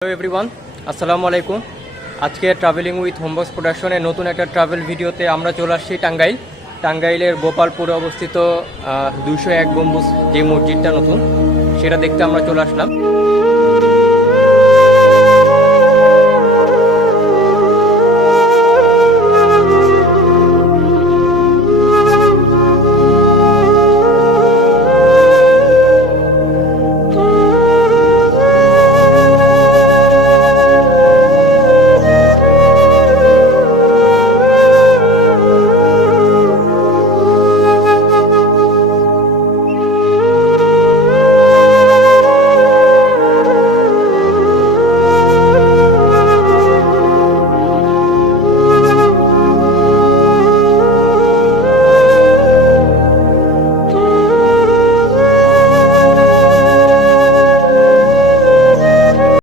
Hello everyone, আসসালামু আলাইকুম। আজকে ট্রাভেলিং উইথ হোমবক্স প্রোডাকশনের নতুন একটা ট্রাভেল ভিডিওতে আমরা চলে আসছি টাঙ্গাইলের গোপালপুরে অবস্থিত 201 গম্বুজ যে মসজিদটা নতুন, সেটা দেখতে আমরা চলে আসলাম।